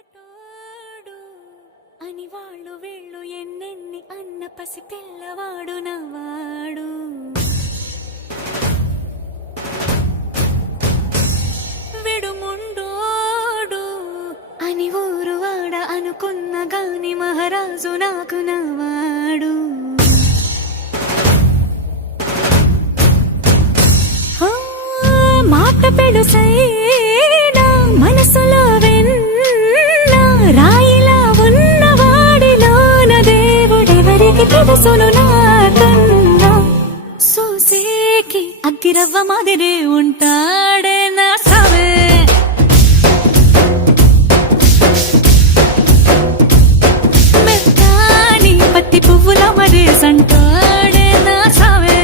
మొరటోడు అని వాళ్ళు వీళ్ళు ఎన్నెన్ని అన్న పసి పిల్లవాడు నవ్వాడు. విడుముండోడు అని ఊరు వాడ అనుకున్న గాని మహారాజు నాకు నవ్వాడు. మాట పెడుసైనా మనసులో వెన్న రాయిలా ఉన్నవాడిలోన దేవుడెవరికి తెలుసును నాకన్నా. సూసేకి అగ్గిరవ్వ మాదిరే ఉంటాడే నా సావే. మెత్తాని పత్తి పువ్వుల మరేసంటాడే నా సావే.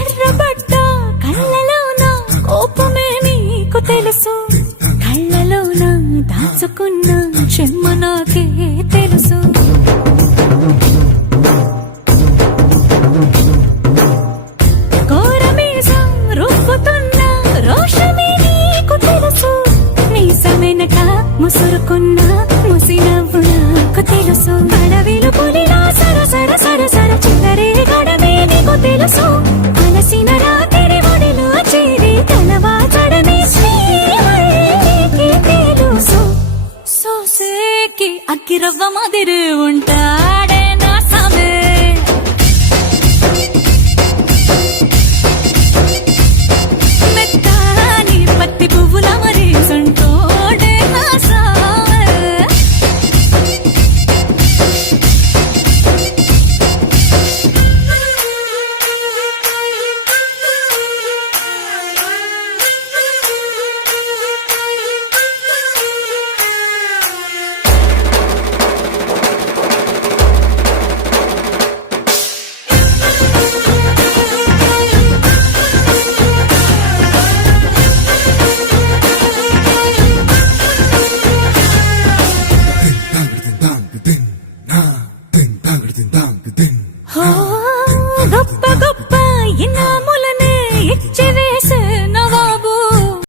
ఎర్రబడ్డ కళ్ళలోన కోపమే నీకు తెలుసు, కళ్ళలోన దాచుకున్న చెమ్మ నాకే తెలుసు. కోరమీసం రుబ్బుతున్న రోషమే నీకు తెలుసు, మీసమెనక ముసురుకున్న ముసి నవ్వు నాకు తెలుసు.